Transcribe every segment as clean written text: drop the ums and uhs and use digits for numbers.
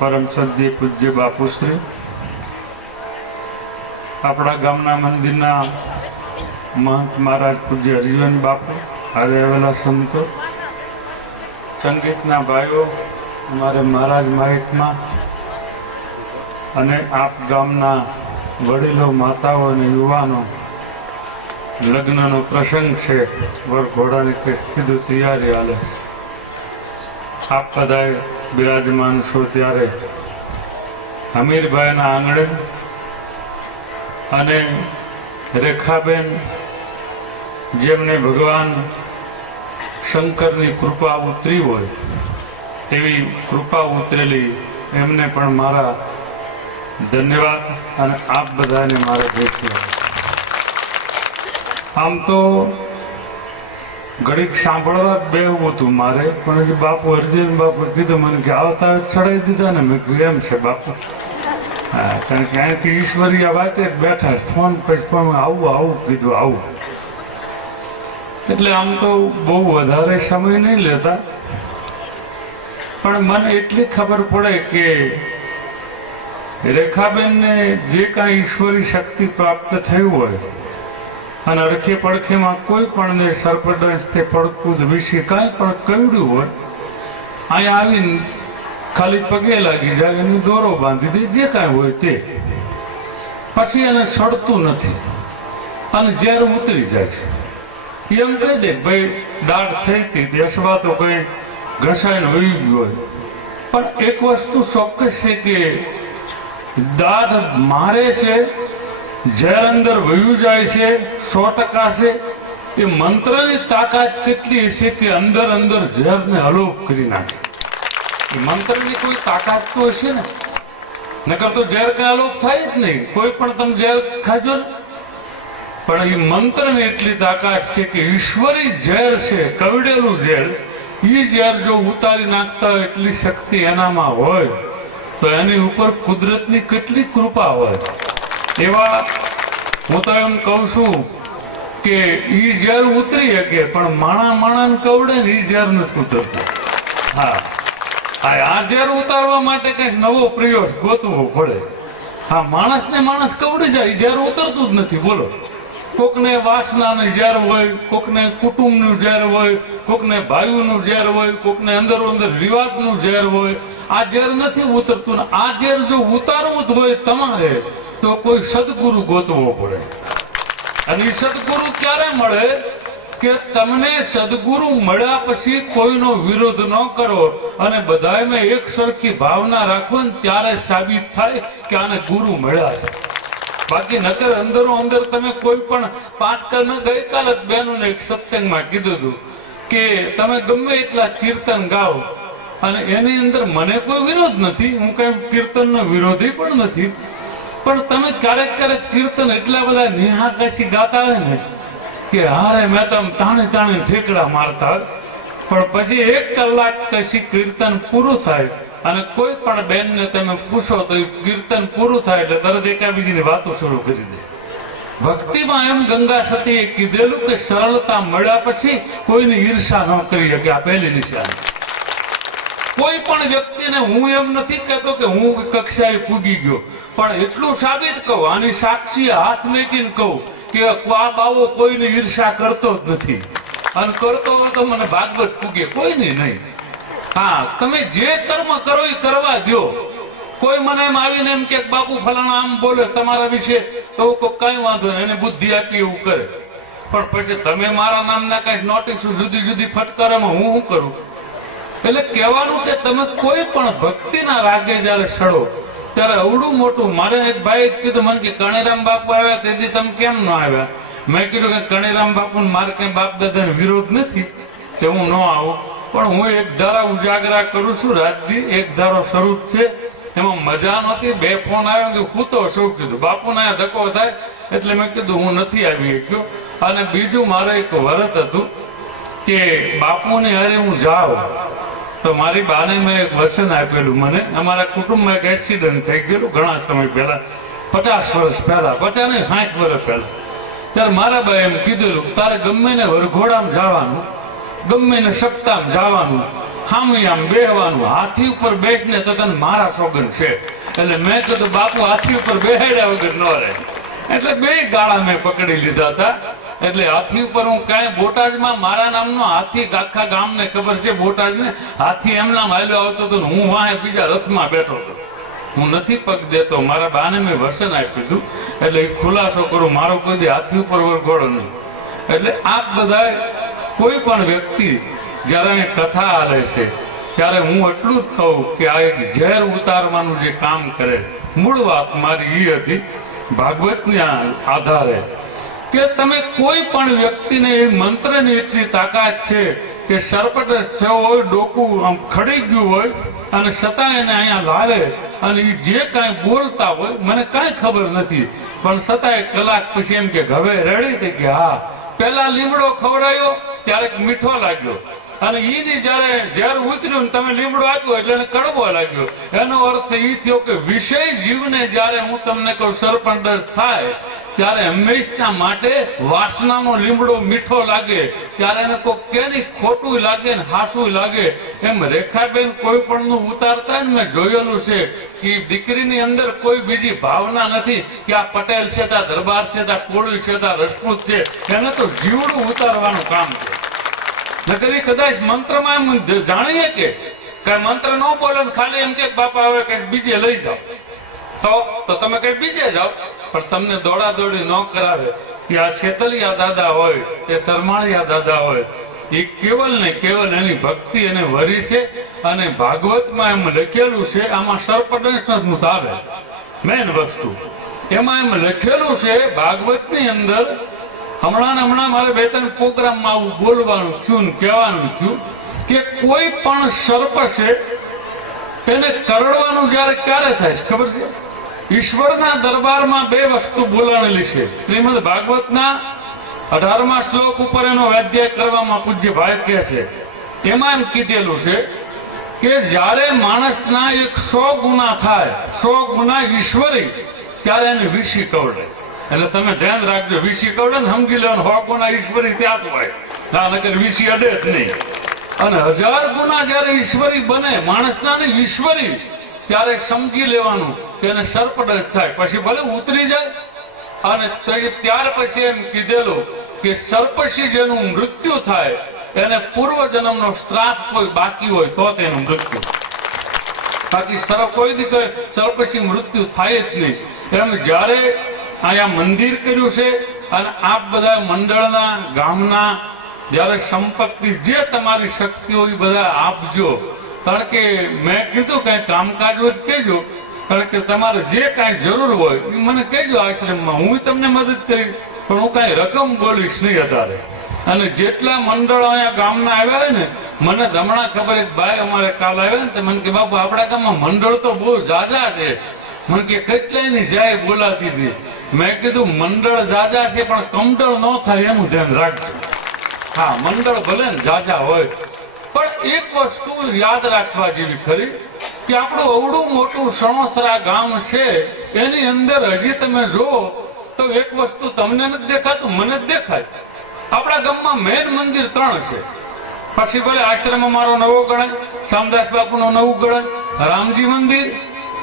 પરમ સદ્ય પૂજ્ય બાપુશ્રી, આપણા ગામના મંદિરના મહંત મહારાજ પૂજ્ય હરિવન બાપુ, આજે આવેલા સંતો, સંગીતના ભાઈઓ, અમારે મહારાજ માહિતમાં અને આપ ગામના વડીલો, માતાઓ અને યુવાનો, લગ્નનો પ્રસંગ છે, વરઘોડાની કીધું તૈયારી હાલે, આપ બધાએ બિરાજમાન છો ત્યારે હમીરભાઈના આંગણે અને રેખાબેન, જેમને ભગવાન શંકરની કૃપા ઉતરી હોય એવી કૃપા ઉતરેલી, એમને પણ મારા ધન્યવાદ અને આપ બધાને મારા ભેટ્યા. આમ તો ઘડીક સાંભળવા જ બેહવું હતું મારે, પણ હજી બાપુ અરજીન બાપુ કીધું મને કે આવતા ચડાવી દીધા ને. મેં કીધું એમ છે બાપુ, હા, કારણ કે અહીંથી ઈશ્વરીય વાતે બેઠા, ફોન પછી પણ આવું કીધું આવું. એટલે આમ તો બહુ વધારે સમય નહીં લેતા, પણ મને એટલી ખબર પડે કે રેખાબેનને જે કાંઈ ઈશ્વરી શક્તિ પ્રાપ્ત થયું હોય અને અડખે પડખેમાં કોઈ પણને સર્પદંશ તે પડકું વિશે કાંઈ પણ કવડ્યું હોય, અહીંયા આવીને ખાલી પગે લાગી જાય, એનું દોરો બાંધી દે, જે કાંઈ હોય તે, પછી એને સડતું નથી અને ઝેર ઉતરી જાય છે. એમ કહી દે ભાઈ દાઢ થઈ હતી અથવા તો કઈ ઘસાઈને વહી ગયું હોય, પણ એક વસ્તુ ચોક્કસ છે કે દાઢ મારે છે, ઝેર અંદર વયું જાય છે, 100% છે. એ મંત્રની તાકાત કેટલી હશે કે અંદર અંદર ઝેરને અલોપ કરી નાખે. એ મંત્રની કોઈ તાકાત તો હશે ને, નકર તો ઝેર કઈ અલોપ થાય જ નહીં. કોઈ પણ તમે ઝેર ખાજો ને, પણ એ મંત્રની એટલી તાકાત છે કે ઈશ્વરી ઝેર છે, કવડેલું ઝેર, એ ઝેર જો ઉતારી નાખતા હોય એટલી શક્તિ એનામાં હોય તો એની ઉપર કુદરતની કેટલી કૃપા હોય. એવા હું તો એમ કહું છું કે ઈ ઝેર ઉતરી શકે, પણ માણાને કવડે ને ઈ ઝેર નથી ઉતરતું. હા, આ ઝેર ઉતારવા માટે કંઈક નવો પ્રયોગ ગોતવો પડે. હા, માણસને માણસ કવડી જાય, ઝેર ઉતરતું જ નથી. બોલો, કોકને વાસનાનું ઝેર હોય, કોકને કુટુંબનું ઝેર હોય, કોકને ભાઈઓનું ઝેર હોય, કોકને અંદર રિવાજનું ઝેર હોય. આ ઝેર નથી ઉતરતું ને આ ઝેર જો ઉતારવું જ હોય તમારે તો કોઈ સદગુરુ ગોતવો પડે. અને એ સદગુરુ ક્યારે મળે કે તમને સદગુરુ મળ્યા પછી કોઈનો વિરોધ ન કરો અને બધામાં એક સરખી ભાવના રાખો ને ત્યારે સાબિત થાય કે આને ગુરુ મળ્યા છે. બાકી નકર અંદરો અંદર તમે કોઈ પણ પાઠ મેં ગઈકાલે જ બહેનોને એક સત્સંગમાં કીધું હતું કે તમે ગમે એટલા કીર્તન ગાઓ અને એની અંદર મને કોઈ વિરોધ નથી, હું કઈ કીર્તનનો વિરોધી પણ નથી, પણ તમે ક્યારેક કીર્તન એટલા બધા નિહાકશી ગાતા હોય ને કે હારે મેં તો તાણે ઠેકડા મારતા હોય, પણ પછી 1 કલાક કશી કીર્તન પૂરું થાય અને કોઈ પણ બેનને તમે પૂછો તો એ કીર્તન પૂરું થાય એટલે તરત એકાબીજીની વાતો શરૂ કરી દે. ભક્તિમાં એમ ગંગા સતીએ કીધેલું કે સરળતા મળ્યા પછી કોઈની ઈર્ષા ન કરી શકે. આ પહેલી નિશાની. કોઈ પણ વ્યક્તિને હું એમ નથી કહેતો કે હું કક્ષાએ પૂગી ગયો, પણ એટલું સાબિત કહું, આની સાક્ષી હાથ મેકીને કહું કે આ બાવો કોઈની ઈર્ષા કરતો જ નથી, અને કરતો હોય તો મને ભાગવત પૂગે, કોઈની નહીં. હા, તમે જે કર્મ કરો એ કરવા દો. કોઈ મને એમ આવીને એમ કે બાપુ ફલાણા આમ બોલે તમારા વિશે, તો કઈ વાંધો નહીં, એને બુદ્ધિ આપી એવું કરે, પણ પછી તમે મારા નામના કઈ નોટિસ જુદી ફટકારામાં હું શું કરું? એટલે કહેવાનું કે તમે કોઈ પણ ભક્તિના રાગે જયારે સડો ત્યારે અવડું મોટું. મારે એક ભાઈ કીધું મને કે કણેરામ બાપુ આવ્યા તેથી તમે કેમ ન આવ્યા? મેં કીધું કે કણેરામ બાપુ મારે કઈ બાપ દાદાને વિરોધ નથી તે હું ન આવું, પણ હું એક ધારા ઉજાગરા કરું છું. રાજથી એક ધારો શરૂ છે, એમાં મજા નહોતી. 2 ફોન આવ્યો કે હું તો શું કીધું બાપુને ધક્કો થાય એટલે મેં કીધું હું નથી આવી શક્યો. અને બીજું મારે એક વ્રત હતું કે બાપુને હારે હું જાઉં તો મારી બાને મેં એક વચન આપેલું. મને અમારા કુટુંબમાં એક એક્સિડન્ટ થઈ ગયેલું ઘણા સમય પહેલા, 50 વર્ષ પહેલા, 50 નહીં 60 વર્ષ પહેલા. ત્યારે મારા બાએ એમ કીધેલું તારે ગમે ને વરઘોડામાં જવાનું, ગમે ને સપ્તાહમાં જવાનું, હામી આમ બેહવાનું, હાથી ઉપર બેસને તો તને મારા સોગન છે. એટલે મેં કીધું બાપુ હાથી ઉપર બેહાડ્યા વગર ન રહે. એટલે બે ગાળા મેં પકડી લીધા હતા. એટલે હાથી ઉપર હું કાંઈ બોટાદમાં મારા નામનો હાથી આખા ગામને ખબર છે બોટાદને, હાથી એમના હાલ્યો આવતો હતો ને હું વાહે બીજા રથમાં બેઠો હતો. હું નથી પગ દેતો. મારા બાને મેં વસન આપ્યું હતું. એટલે એ ખુલાસો કરું, મારો કોઈ દી હાથી ઉપર વરઘોડો નહીં. એટલે આપ બધા કોઈ પણ વ્યક્તિ જયારે અહીં કથા હાલે છે ત્યારે હું એટલું જ કહું કે આ એક ઝેર ઉતારવાનું જે કામ કરે, મૂળ વાત મારી એ હતી ભાગવતના આધારે કે તમે કોઈ પણ વ્યક્તિને એ મંત્રની એટલી તાકાત છે કે સર્પદંશ થયો હોય, ડોકું આમ ખડી ગયું હોય અને છતાં એને અહીંયા લાવે અને એ જે કાંઈ બોલતા હોય મને કાંઈ ખબર નથી, પણ છતાં કલાક પછી એમ કે હવે રેડી થઈ કે હા પેલા લીમડો ખવડાયો ત્યારે મીઠો લાગ્યો અને ઈની જયારે ઝેર ઉતર્યું ને તમે લીમડો આપ્યો એટલે એને કડવો લાગ્યો. એનો અર્થ એ થયો કે વિષય જીવને જયારે હું તમને કહું સર્પદંશ થાય ત્યારે હંમેશા માટે વાસનાનો લીમડો મીઠો લાગે ત્યારે એને કોઈ કેની ખોટું લાગે ને હાસું લાગે. એમ રેખાબેન કોઈ પણ નું ઉતારતા ને મેં જોયેલું છે કે દીકરીની અંદર કોઈ બીજી ભાવના નથી કે આ પટેલ છે, આ દરબાર છે, આ કોળી છે, આ રજપૂત છે. એને તો જીવડું ઉતારવાનું કામ છે. નકર કદાચ મંત્રમાં એમ જાણીએ કે કઈ મંત્ર ન બોલે ને ખાલી એમ કે બાપા હવે કઈક બીજે લઈ જાઓ તો તમે કઈ બીજે જાઓ, પણ તમને દોડા દોડી ન કરાવે. કે આ શેતલિયા દાદા હોય કે સરમાળિયા દાદા હોય એ કેવલ ને કેવલ એની ભક્તિ એને વરી છે. અને ભાગવતમાં એમ લખેલું છે, આમાં સર્પદંશ જ આવે મેન વસ્તુ, એમાં એમ લખેલું છે ભાગવતની અંદર. હમણાં મારે બે ત્રણ પ્રોગ્રામમાં આવું બોલવાનું થયું ને કહેવાનું થયું કે કોઈ પણ સર્પ છે એને કરડવાનું જયારે ક્યારે થાય છે ખબર છે? ઈશ્વરના દરબારમાં બે વસ્તુ બોલાણેલી છે. શ્રીમદ ભાગવતના 18મા શ્લોક ઉપર એનો અધ્યાય કરવામાં પૂજ્ય ભાઈ કહે છે, એમાં એમ કીધેલું છે કે જયારે માણસના 100 ગુના થાય, 100 ગુના ઈશ્વરી, ત્યારે એને વિષી કવડે. એટલે તમે ધ્યાન રાખજો, વિષી કવડે ને સમજી લેવાનું 100 ગુના ઈશ્વરી ત્યાં જ હોય, ના નકર વિષી અડે જ નહીં. અને 1000 ગુના જયારે ઈશ્વરી બને માણસના ને ઈશ્વરી, ત્યારે સમજી લેવાનું કે એને સર્પદંશ થાય. પછી ભલે ઉતરી જાય. અને ત્યાર પછી એમ કીધેલું કે સર્પથી જેનું મૃત્યુ થાય એને પૂર્વજન્મનો શ્રાપ કોઈ બાકી હોય તો તેનું મૃત્યુ, બાકી કોઈ દી સર્પથી મૃત્યુ થાય જ નહીં. એમ જયારે અહીંયા મંદિર કર્યું છે અને આપ બધા મંડળના ગામના જયારે સંપત્તિ જે તમારી શક્તિ હોય એ બધા આપજો. કારણ કે મેં કીધું કઈ કામકાજ હોય કહેજો, કારણ કે તમારે જે કાંઈ જરૂર હોય એ મને કહેજો આશ્રમમાં, હું તમને મદદ કરીશ, પણ હું કાંઈ રકમ બોલીશ નહીં અત્યારે. અને જેટલા મંડળ અહીંયા ગામના આવ્યા હોય ને, મને હમણાં ખબર એક ભાઈ અમારે કાલ આવ્યા ને તો મને કે બાપુ આપણા ગામમાં મંડળ તો બહુ ઝાઝા છે. મને કે કેટલાયની જાય બોલાતી હતી. મેં કીધું મંડળ ઝાઝા છે પણ કમડળ ન થાય એનું ધ્યાન રાખજો. હા મંડળ ભલે ને ઝાઝા હોય, પણ એક વસ્તુ યાદ રાખવા જેવી ખરી કે આપણું અવડું મોટું સણોસરા ગામ છે, એની અંદર હજી તમે જુઓ તો એક વસ્તુ તમને નથી દેખાતું, મને જ દેખાય. આપણા ગામમાં મેન મંદિર 3 છે. પછી ભલે આશ્રમ અમારો નવો ગણાય, શામદાસ બાપુનો નવું ગણાય, રામજી મંદિર,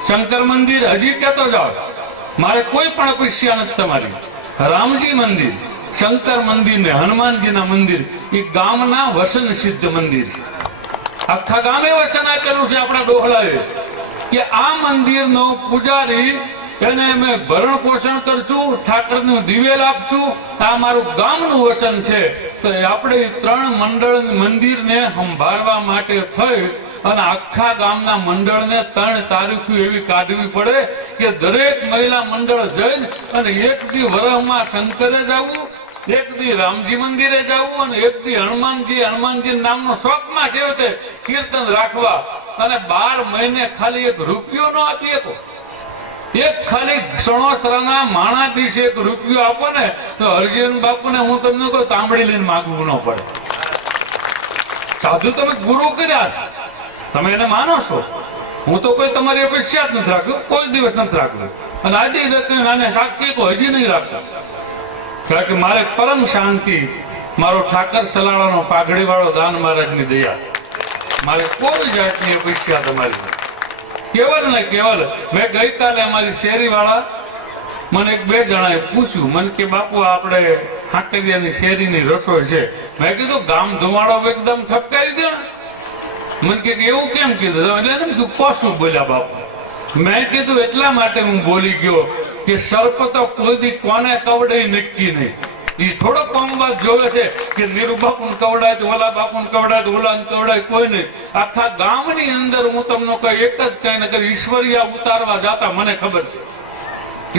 શંકર મંદિર, હજી કહેતો જાઓ, મારે કોઈ પણ અપેક્ષા નથી તમારી. રામજી મંદિર, શંકર મંદિર ને હનુમાનજીના મંદિર એ ગામના વસન સિદ્ધ મંદિર છે. આખા ગામે વચન આપેલું છે આપણા ડોહલાએ કે આ મંદિરનો પૂજારી એને અમે ભરણ પોષણ કરશું, ઠાકરનું દિવેલ આપશું, આ મારું ગામનું વચન છે. તો આપણે 3 મંડળ મંદિરને સંભાળવા માટે થઈ અને આખા ગામના મંડળને 3 તારીખો એવી કાઢવી પડે કે દરેક મહિલા મંડળ જઈ અને એક દી વરહમાં શંકરે જવું, એક દી રામજી મંદિરે જવું અને એક દી હનુમાનજી નામનો શોખમાં છે તે કીર્તન રાખવા. અને 12 મહિને ખાલી 1 રૂપિયો ન આપી શકો, એક ખાલી સણોસરાના માણા દિવસે 1 રૂપિયો આપો ને તો હરજીવન બાપુને હું તમને કહું તાંબડી લઈને માગવું ન પડે. સાધુ તમે ગુરુ કર્યા છે, તમે એને માનો છો. હું તો કોઈ તમારી અપેક્ષા જ નથી રાખ્યું, કોઈ દિવસ નથી રાખ્યું. અને આજે સાક્ષી તો હજી નહીં રાખતા. કારણ કે મારે પરમ શાંતિ, મારો ઠાકર સલાળાનો પાઘડી વાળો દાન મહારાજની દયા. મારે કોઈ જાતની અપેક્ષા તમારી કેવલ ને કેવલ. મેં ગઈકાલે અમારી શેરીવાળા મને એક બે જણાએ પૂછ્યું, મને કે બાપુ આપણે ખાકરિયાની શેરીની રસોઈ છે. મેં કીધું ગામ ધુમાડો એકદમ ઠપકારી દે ને. મને કે એવું કેમ કીધું? એટલે એને કીધું પોસું બોલ્યા બાપુ. મેં કીધું એટલા માટે હું બોલી ગયો કે સર્પ તો કોઈ કોને કવડે નક્કી નહીં. એ થોડો કોમવાદ જોવે છે કે નીરુ બાપુને કવડાય તો ઓલા બાપુને કવડાય તો ઓલાને કવડાય, કોઈ નહીં. આખા ગામની અંદર હું તમને કઈ એક જ કઈ ને કઈ ઈશ્વરિયા ઉતારવા જાતા, મને ખબર છે.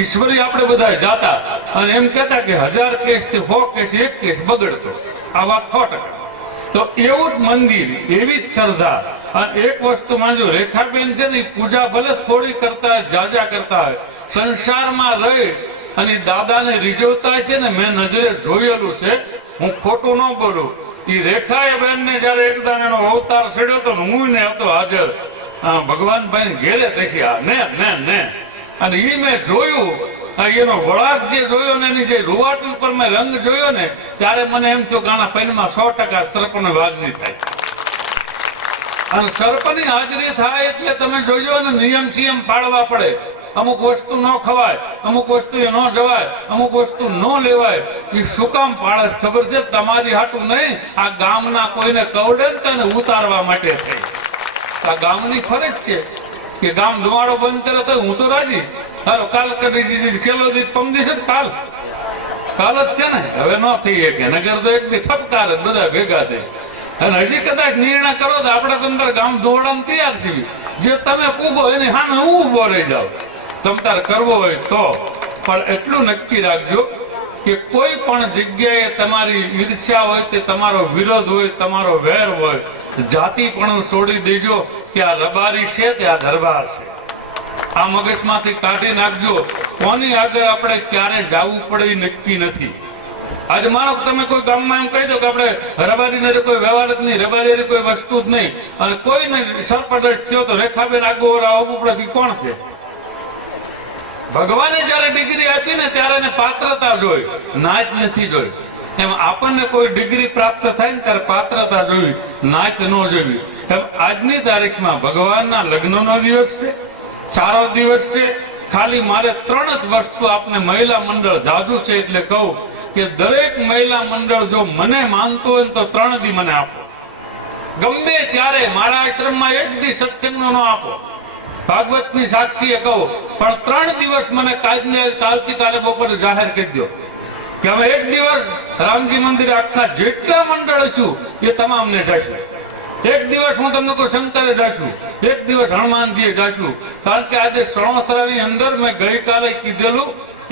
ઈશ્વરી આપણે બધા જાતા અને એમ કહેતા કે 1000 કેસ થી 100 કેસ, એક કેસ બગડતો. આ વાત 100%. તો એવું જ મંદિર, એવી જ શ્રદ્ધા. અને એક વસ્તુ માનજો, રેખાબેન છે ને પૂજા ભલે થોડી કરતા હોય, જાજા કરતા હોય, સંસારમાં રહી અને દાદાને રીઝવતા છે ને, મેં નજરે જોયેલું છે, હું ખોટું ન બોલું. એ રેખાએ બેન ને જયારે એકદમ એનો અવતાર સડ્યો હતો ને, હું ને હતો હાજર ભગવાનભાઈ ઘેરે તસી ને અને એ મેં જોયું, એનો વળાક જે જોયો ને એની જે રૂવાટ ઉપર મેં રંગ જોયો ને, ત્યારે મને એમ થયું કે આના પૈનમાં 100% સર્પને વાગની થાય. અને સર્પની હાજરી થાય એટલે તમે જોજો ને, નિયમ સિયમ પાડવા પડે. અમુક વસ્તુ ન ખવાય, અમુક વસ્તુ ન જવાય, અમુક વસ્તુ ન લેવાય. એ શું કામ પાડે ખબર છે? તમારી હાટું નહીં, આ ગામના કોઈને કવડે તેને ઉતારવા માટે થઈ. આ ગામની ફરજ છે કે ગામ ધુમાડો બંધ કરે તો હું તો રાજી. હાલો કાલ કરી દીધી, ખેલો દીધ પમદી છે, કાલ જ છે ને, હવે ન થઈ શકે. નગર તો એક દી ઠપકાર જ બધા ભેગા થઈ. અને હજી કદાચ નિર્ણય કરો તો આપણે અંદર ગામ ધોવડામાં તૈયાર છીએ. જે તમે પૂગો એની સામે હું ઉભો રહી જાઉં. તમ તાર કરવો હોય તો. પણ એટલું નક્કી રાખજો કે કોઈ પણ જગ્યાએ તમારી ઈર્ષ્યા હોય, તે તમારો વિરોધ હોય, તમારો વેર હોય, જાતિ પણ છોડી દેજો કે આ રબારી છે કે આ દરબાર છે. આ મગજમાંથી કાઢી નાખજો. કોની આગળ આપણે ક્યારે જવું પડે એ નક્કી નથી. આજે માનો તમે કોઈ ગામમાં એમ કહી દો કે આપણે રબારીને કોઈ વ્યવહાર જ નહીં, રબારી કોઈ વસ્તુ જ નહીં, અને કોઈને સરપદશ થયો તો રેખાબેન આગળ આવવું પડે. કોણ છે? ભગવાને જયારે ડિગ્રી આપી ને ત્યારે એને પાત્રતા જોઈ, નાચ નથી જોઈ. એમ આપણને કોઈ ડિગ્રી પ્રાપ્ત થાય ને ત્યારે પાત્રતા જોઈ, નાચ ન જોવી. એમ આજની તારીખમાં ભગવાનના લગ્નનો દિવસ છે, સારો દિવસ છે. ખાલી મારે 3 જ વસ્તુ આપને મહિલા મંડળ જાજુ છે એટલે કહું કે દરેક મહિલા મંડળ જો મને માનતું હોય તો 3 દી મને આપો. ગમે ત્યારે મારા આશ્રમમાં 1 દી સત્સંગનો ન આપો. ભાગવતની સાક્ષીએ કહું, પણ 3 દિવસ મને કાલથી બપોરે જાહેર કરી દો કે અમે 1 દિવસ રામજી મંદિરે આખા જેટલા મંડળ છું એ તમામને જશું. 1 દિવસ હું તમને કોઈ શંકરે જશું, 1 દિવસ હનુમાનજીએ જશું. કારણ કે આજે સણોસરાની અંદર મેં ગઈકાલે કીધેલું,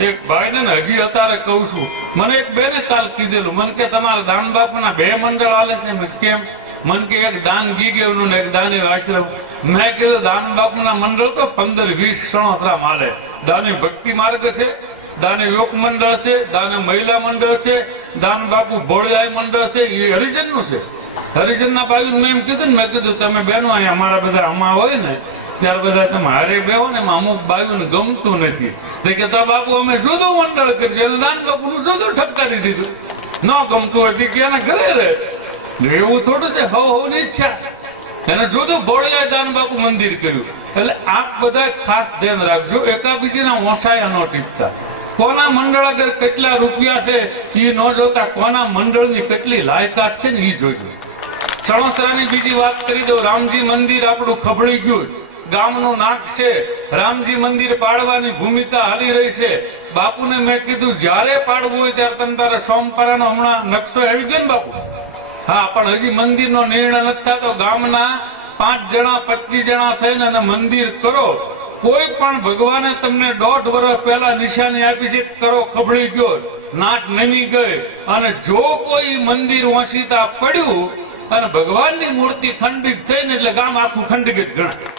એક ભાઈને હજી અત્યારે કહું છું, મને એક બેને કાલ કીધેલું, મને કે તમારા દાન બાપુના 2 મંડળ હાલે છે. મેં કેમ? મને કે એક દાન ગીગેવનું ને એક દાને આશ્રમ. મેં કીધું દાન બાપુના મંડળ તો 15-20 સણોસરા માલે. દાને ભક્તિ માર્ગ છે, દાને યોગ મંડળ છે, દાને મહિલા મંડળ છે, દાન બાપુ ભોળિયાઈ મંડળ છે. એ હરિજનનું છે. હરિજનના બાજુ મેં એમ કીધું ને, મેં કીધું તમે બહેનો અહીંયા અમારા બધા આમાં હોય ને ત્યાર બધા તમે હારે બેહો ને, એમાં અમુક બાજુને ગમતું નથી. તો કે તો બાપુ અમે જુદું મંડળ કરીએ. એટલે દાન બાપુનું જુદું ઠપકારી દીધું. ન ગમતું હતી કે એના ઘરે રહે. એવું થોડું છે, હવની ઈચ્છા. એને જુદું ભોળિયા દાન બાપુ મંદિર કર્યું. એટલે આપ બધા ખાસ ધ્યાન રાખજો, એકાબીજીના ઓછાયા ન ટીપતા. કોના મંડળ આગળ કેટલા રૂપિયા છે એ ન જોતા, કોના મંડળની કેટલી લાયકાત છે ને એ જોજો. સણોસરાની બીજી વાત કરી દઉં. રામજી મંદિર આપણું ખબડી ગયું, ગામનું નાક છે. રામજી મંદિર પાડવાની ભૂમિકા હાલી રહી છે. બાપુને મેં કીધું જ્યારે પાડવું હોય ત્યારે તમે તારે સોમપારાનો હમણાં નકશો આવી ગયો ને બાપુ? હા, પણ હજી મંદિરનો નિર્ણય નથી થતો. ગામના 5 જણા 25 જણા થઈને અને મંદિર કરો. કોઈ પણ ભગવાને તમને 1.5 વર્ષ પહેલા નિશાની આપી છે, કરો ખબડી ગયો, નાટ નમી ગઈ, અને જો કોઈ મંદિર ઓછીતા પડ્યું અને ભગવાનની મૂર્તિ ખંડિત થઈને એટલે ગામ આખું ખંડિત ગણાય.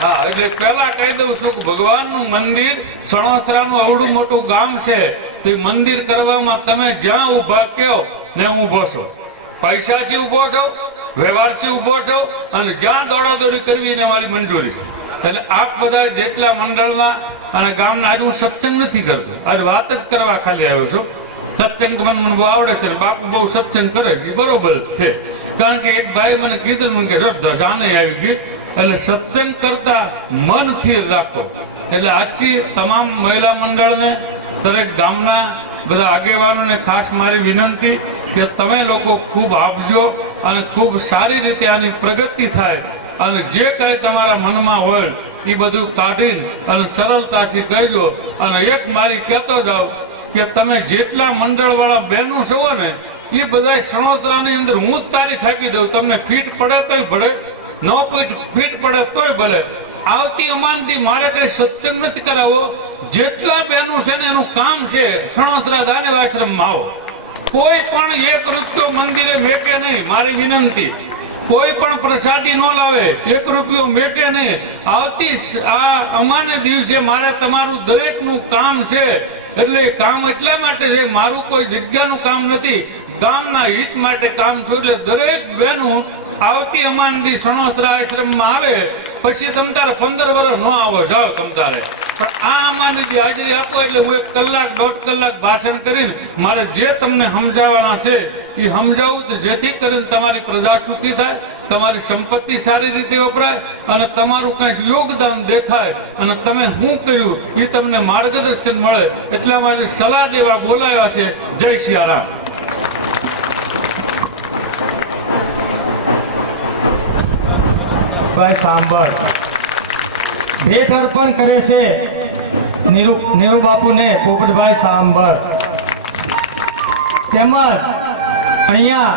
હા, એટલે પેલા કહી દઉં છું કે ભગવાનનું મંદિર, સણોસરાનું અવડું મોટું ગામ છે, તો એ મંદિર કરવામાં તમે જ્યાં ઉભા કહો ને ઉભો છો, પૈસાથી ઉભો છો, વ્યવહારથી ઉભો છો, અને જ્યાં દોડાદોડી કરવી એને મારી મંજૂરી છે. એટલે આપ બધા જેટલા મંડળના અને ગામના, આજે હું સત્સંગ નથી કરતો, આજે વાત જ કરવા ખાલી આવ્યો છું. સત્સંગ મને બહુ આવડે છે, બાપુ બહુ સત્સંગ કરે છે, બરોબર છે. કારણ કે એક ભાઈ મને કીધું મને કે ધસાને આવી ગઈ, એટલે સત્સંગ કરતા મન સ્થિર રાખો. એટલે આજથી તમામ મહિલા મંડળને, દરેક ગામના બધા આગેવાનોને ખાસ મારી વિનંતી કે તમે લોકો ખૂબ આપજો અને ખૂબ સારી રીતે આની પ્રગતિ થાય અને જે કંઈ તમારા મનમાં હોય એ બધું કાઢીને અને સરળતાથી કહેજો. અને એક મારી કહેતો જાઓ કે તમે જેટલા મંડળવાળા બહેનો છો ને એ બધા સણોતરાની અંદર હું જ તારીખ આપી દઉં, તમને ફીટ પડે તોય ભલે, ન ફીટ પડે તોય ભલે. આવતી અમાનથી મારે કઈ સત્સંગ નથી કરાવવો. જેટલા બહેનો છે ને એનું કામ છે સણોતરા દાનવ આશ્રમમાં આવો. કોઈ પણ એક રૂપિયો મંદિરે મેકે નહીં, મારી વિનંતી. કોઈ પણ પ્રસાદી ન લાવે, એક રૂપિયો મેકે નહીં. આવતી આ અમાને દિવસે મારે તમારું દરેકનું કામ છે. એટલે કામ એટલા માટે છે, મારું કોઈ જગ્યાનું કામ નથી, ગામના હિત માટે કામ છું. એટલે દરેક બહેનો આવતી અમાનથી સણોસરા આશ્રમમાં આવે, પછી તમ તારે 15 વર્ષ ન આવો જાઓ તમ તારે, પણ આ અમાનથી હાજરી આપો. એટલે હું 1 કલાક 1.5 કલાક ભાષણ કરીને મારે જે તમને સમજાવવાના છે એ સમજાવું, તો જેથી કરીને તમારી પ્રજા સુખી થાય, તમારી સંપત્તિ સારી રીતે વપરાય અને તમારું કંઈક યોગદાન દેખાય અને તમે શું કર્યું એ તમને માર્ગદર્શન મળે. એટલા માટે સલાહ દેવા બોલાવ્યા છે. જય સિયારામ. ભાઈ સાંભળ, ભેટ અર્પણ કરે છે નીરુ બાપુને પોપટભાઈ સાંભળ. તેમજ અહીંયા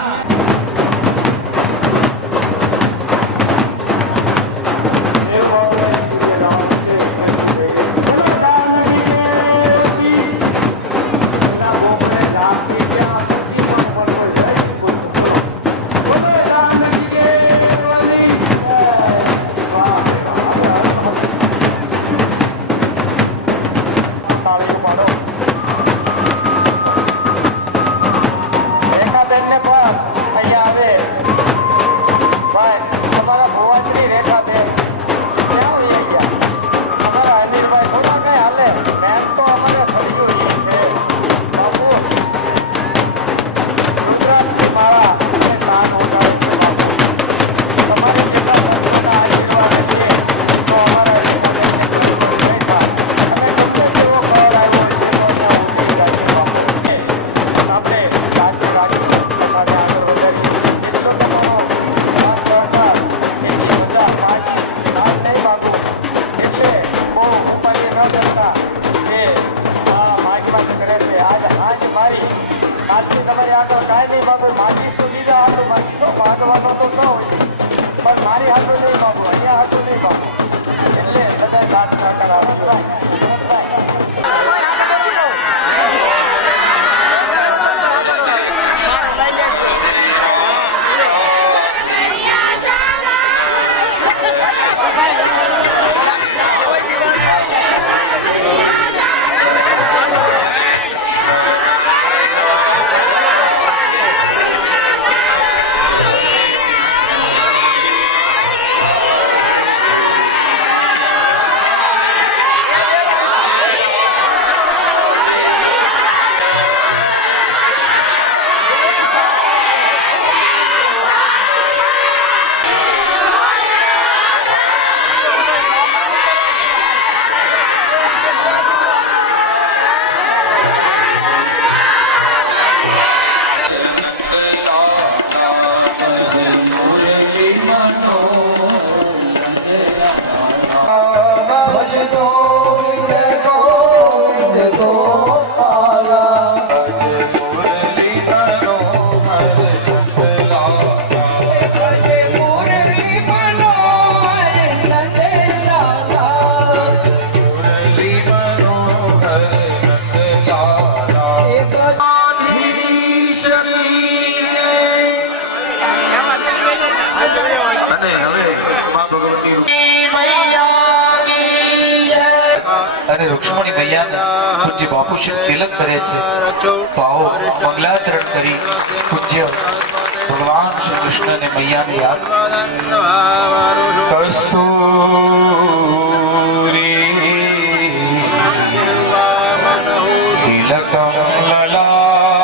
મારી હાથો નહીં બાબુ, અહીંયા હાથો નહીં બાબુ, એટલે બધા સાથ સહકાર આપો. અને રૂક્ષ્મણી મૈયાને પૂજ્ય બાપુશ્રી તિલક કરે છે. તો આવો મંગલાચરણ કરી પૂજ્ય ભગવાન શ્રી કૃષ્ણને મૈયાને યાદ. કસ્તુરી તિલકમ લલા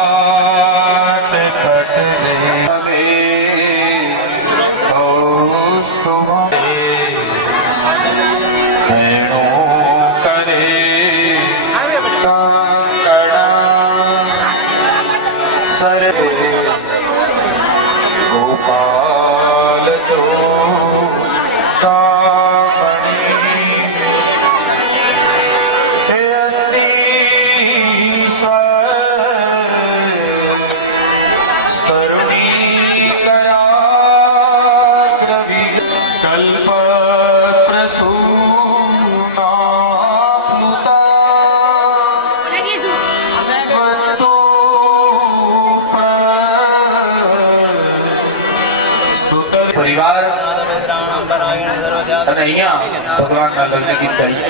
અહીંયા ભગવાનના લગ્ન ગીત કરીએ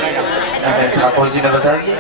અને ઠાકોરજીને વધાવીએ.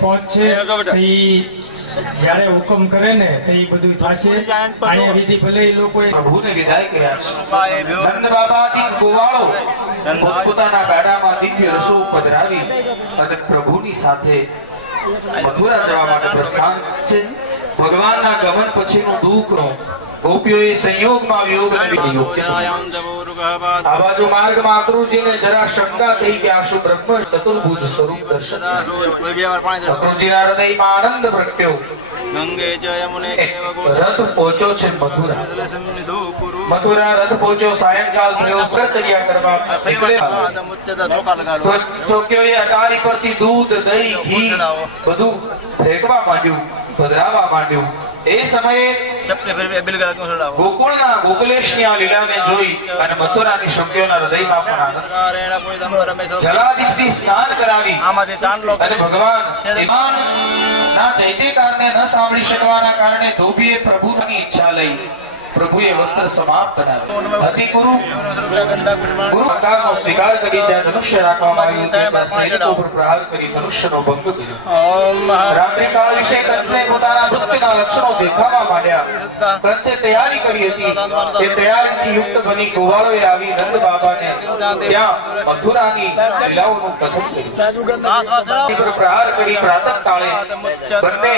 પહોંચશે જયારે હુકમ કરે ને તો એ બધું થશે. અહીંયા વિધિ ભલે એ લોકોએ પ્રભુને વિદાય કર્યા છે. નંદ બાબાથી ગોવાળો પોતપોતાના ગાડામાં દિવ્ય રસો પધરાવી અને પ્રભુની સાથે મથુરા જવા માટે પ્રસ્થાન છે. ભગવાનના ગમન પછીનું દુઃખનો ગોપીઓએ સંયોગમાં વિયોગને વિધિયો. આ બાજુ માર્ગમાં અક્રૂરજીને જરા શંકા થઈ કે આ શું બ્રહ્મ ચતુર્ભુજ સ્વરૂપ દર્શન. અક્રૂરજીના હૃદયમાં આનંદ પ્રગટ્યો. રથ પહોંચ્યો છે મથુરા. મથુરા રથ પહોંચ્યો. સાયંકાલ થયો. સચર્યા કરવા નીકળ્યા. ચોકીઓએ અટારી પરથી દૂધ, દહીં, ઘી બધું ફેંકવા માંડ્યું, પધરાવા માંડ્યું. એ સમયે ગોકુળના ગોકુલેશની આ લીલાને જોઈ અને મથુરાની શક્તિઓના હૃદયમાં પણ આનંદ. જલાદિથી સ્નાન કરાવી અને ભગવાન ના જય જયકારને ન સાંભળી શકવાના કારણે ધોબીએ પ્રભુની ઈચ્છા લઈ પ્રભુએ વસ્ત્ર સમાપ્ત બનાવ્યું. અતિ ગુરુ આકારનો સ્વીકાર કરી જ્યાં ધનુષ્ય રાખવામાં આવ્યું ત્યાં સૈનિકો પર પ્રહાર કરી ધનુષ્યનો ભંગ કર્યો. રાત્રિકાળ વિશે કંસને પોતાના મૃત્યુના લક્ષણો દેખાવા માંડ્યા. કંસે તૈયારી કરી હતી. તે તૈયારીથી યુક્ત બની ગોવાળોએ આવી નંદ બાબાને ત્યાં મથુરાની લીલાઓનું કથન કર્યું. પ્રહાર કરી પ્રાતઃ કાળે બંને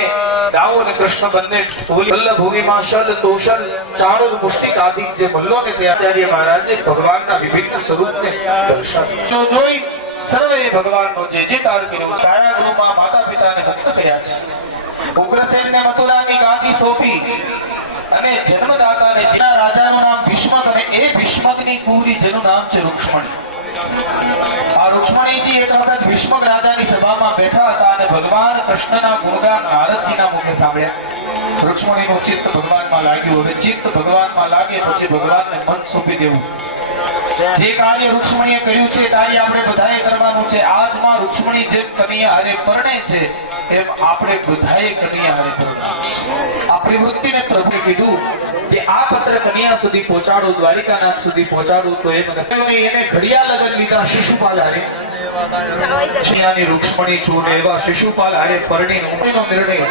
દાવો અને કૃષ્ણ બંને વલ્લભભૂમિમાં શલ, તોષલ, ચાણુર, મુષ્ટિક આદિ જે મલ્લોને તે આચાર્ય મહારાજે ભગવાનના વિભિન્ન સ્વરૂપને દર્શાવ્યું. જોઈ સર્વે ભગવાનનો જે જયકાર કર્યો. કારાગૃહમાં માતા પિતાને મુક્ત કર્યા છે. ઉગ્રસેનને મથુરાની ગાદી સોંપી અને જન્મદાતાને જેના રાજાનું નામ ભીષ્મક અને એ ભીષ્મકની કુંવરી જેનું નામ છે રૂક્ષ્મણી. આ રૂક્ષ્મણીજી એક વખત ભીષ્મક રાજાની સભામાં બેઠા હતા અને ભગવાન કૃષ્ણના ગુણગાન નારદજીના મુખે સાંભળ્યા. રૂક્ષ્મણીનું ચિત્ત ભગવાનમાં લાગ્યું. હવે ચિત્ત ભગવાનમાં લાગે પછી ભગવાનને મન સોંપી દેવું. જે કાર્ય રૂક્ષ્મણીએ કર્યું છે કાર્ય આપણે બધાએ કરવાનું છે. આજમાં રૂક્ષ્મણી જેમ કનૈયા હારે પરણે છે એમ આપણે બધાએ કનૈયા હારે પરણવું. આપણી વૃત્તિને પ્રભુએ કીધું કે આ પત્ર કન્યા સુધી પહોંચાડો, દ્વારિકાનાથ સુધી પહોંચાડો. તો એમ એને ઘડિયા લગન લીધા શિશુપાલ હારે. કન્યાની રૂક્ષ્મણી છું ને એવા શિશુપાલ હારે પરણી ઉમેનો નિર્ણય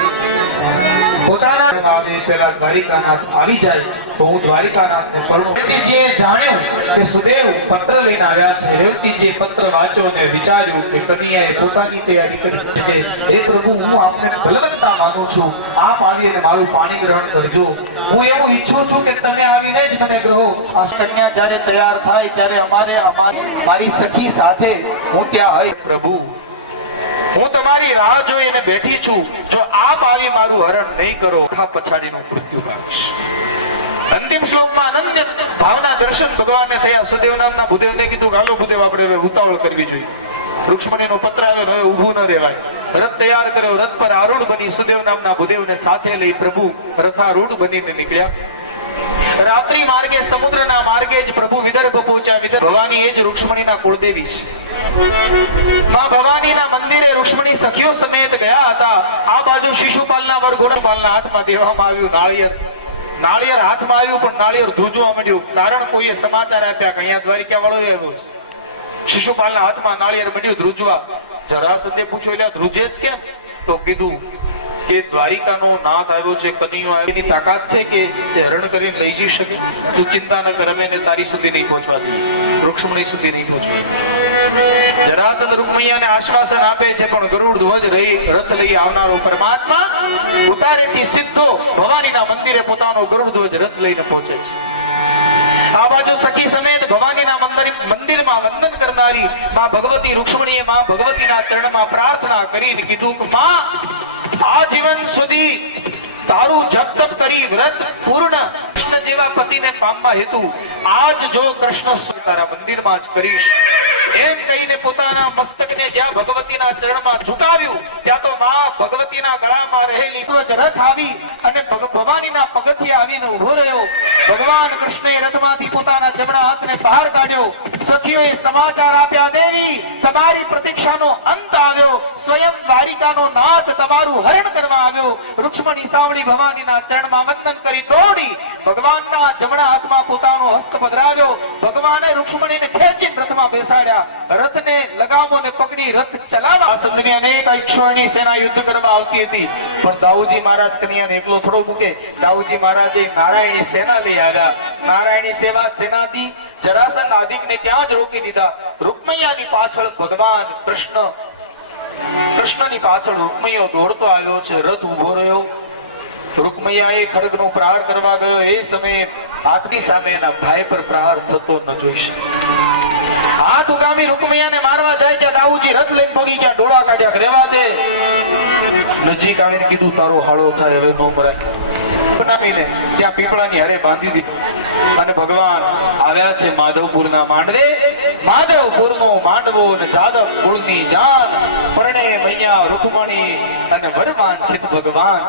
પોતાના આવે પેલા દ્વારિકાનાથ આવી જાય તો હું દ્વારિકાનાથને પરણું. રેવતીજીએ જાણ્યું કે સુદેવ પત્ર લઈને આવ્યા છે. રેવતીજીએ પત્ર વાંચ્યો અને વિચાર્યું કે કન્યાએ પોતાની તૈયારી કરી છે. હે પ્રભુ, હું આપને બલવત્તા માનું છું. આપ આવી અને મારું પાણી ગ્રહણ કરજો. હું એવું ઈચ્છું છું કે તમે આવીને જ મને ગ્રહો. આ કન્યા જ્યારે તૈયાર થાય ત્યારે અમારે મારી સખી સાથે હું ત્યાં હોય. પ્રભુ, હું તમારી રાહ જોઈને બેઠી છું. જો આપ આવી મારું હરણ નહીં કરો આખા પછાડીનું મૃત્યુ પામીશ. અંતિમ શ્લોકમાં અનન્ય ભાવના દર્શન ભગવાનને થયા. સુદેવ નામના ભૂદેવને કીધું હાલો ભૂદેવ, આપણે હવે ઉતાવળ કરવી જોઈએ. રૂક્ષ્મણીનો પત્ર આવ્યો, હવે ઊભું ન રહેવાય. રથ તૈયાર કર્યો, રથ પર આરૂઢ બની સુદેવ નામના ભૂદેવને સાથે લઈ પ્રભુ રથારૂઢ બનીને નીકળ્યા. રાત્રિ માર્ગે સમુદ્રના માર્ગે જ પ્રભુ વિદર્ભ પહોંચ્યા. વિદર્ભ ભવાની એ જ રૂક્ષ્મણીના કુળદેવી છે. માં ભવાનીના મંદિરે રૂક્ષ્મણી સખીઓ સમેત ગયા હતા. આ બાજુ શિશુપાલના વરઘોડાપાલના હાથમાં દેવામાં આવ્યું નાળિયેર. નાળિયેર હાથમાં આવ્યું, પણ નાળિયેર ધ્રુજવા માંડ્યું. કારણ કોઈએ સમાચાર આપ્યા કે અહીંયા દ્વારિકા વાળો આવ્યો છે. શિશુપાલના હાથમાં નાળિયેર માંડ્યું ધ્રુજવા. જરાસંધે પૂછ્યું, એટલે ધ્રુજે જ કેમ? તો કીધું કે દ્વારિકાનો નાથ આવ્યો છે, કનૈયો આવ્યો, એની તાકાત છે કે તે હરણ કરીને લઈ જઈ શકે. તું ચિંતા ન કર, અમે તારી સુધી નહીં પહોંચવા દઈએ, રૂક્ષ્મણી સુધી નહીં પહોંચવા. જરાસંધ રૂકમૈયાને આશ્વાસન આપે છે, પણ ગરુડ ધ્વજ રહી રથ લઈ આવનારો પરમાત્મા ઉતારેથી સીધો ભવાનીના મંદિરે પોતાનો ગરુડ ધ્વજ રથ લઈને પહોંચે છે. આ બાજુ સખી સમેત ભવાનીના મંદિરમાં વંદન કરનારી માં ભગવતી રૂક્ષ્મણીએ માં ભગવતીના ચરણમાં પ્રાર્થના કરીને કીધું કે માં, આ જીવન સુધી તારું જપ તપ કરી વ્રત પૂર્ણ કૃષ્ણ જેવા પતિને પામવા હેતુ આજ જો કૃષ્ણ તારા મંદિરમાં જ કરીશ એમ કહીને પોતાના મસ્તકને જ્યાં ભગવતીના ચરણમાં ઝુકાવ્યું, ત્યાં તો માં ભગવતીના ગળામાં રહેલી ધ્વજ રથ આવી અને ભવાનીના પગથિયે આવીને ઉભો રહ્યો. ભગવાન કૃષ્ણએ રથમાંથી પોતાના જમણા હાથને બહાર કાઢ્યો. સખીઓએ સમાચાર આપ્યા, દેવી તમારી પ્રતીક્ષાનો અંત આવ્યો, સ્વયં દ્વારિકાનો નાથ તમારું હરણ કરવા આવ્યો. રૂક્ષ્મણી સાવળી ભવાનીના ચરણમાં વંદન કરી દોડી ભગવાનના જમણા હાથમાં પોતાનો હસ્ત પધરાવ્યો. ભગવાને રૂક્ષ્મણીને ખેંચીને રથમાં બેસાડ્યા. રથને લગામોને પકડી રથ ચલાવવા સંદની અનેક અક્ષોની સેના યુદ્ધ કરવા આવતી હતી, પણ દાઉજી મહારાજ કન્યાને એકલો થોડો મૂકે. દાઉજી મહારાજે નારાયણી સેના લઈ આવ્યા. નારાયણી સેનાથી જરાસંધ આદિકને ત્યાં જ રોકી દીધા. રૂકમૈયાની પાછળ ભગવાન કૃષ્ણની પાછળ રૂકમૈયો દોડતો આવ્યો છે. રથ ઉભો રહ્યો. રૂકમૈયાએ ખડગનો પ્રહાર કરવા ગયો. એ સમયે હાથની સામે એના ભાઈ પર પ્રહાર થતો ન જોઈ શકે. હાથ ઉગામી રૂકમૈયાને મારવા જાય ત્યાં દાઉજી રથ લઈને પગી ગયા, ડોળા કાઢ્યા. રેવા દે. નજીક આવીને કીધું, તારો હાળો થાય, હવે નો મરાય. બનાવીને ત્યાં પીપળાની હારે બાંધી દીધું. અને ભગવાન આવ્યા છે માધવપુરના માંડવે. માધવપુરનો માંડવો અને જાદવ કુળની જાન, પરણે મૈયા રૂકમણી અને વરવાંછિત ભગવાન.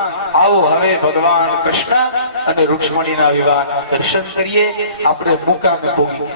આવો હવે ભગવાન કૃષ્ણ અને રૂક્ષ્મણીના વિવાહના દર્શન કરીએ. આપણે મુકામે ભોગી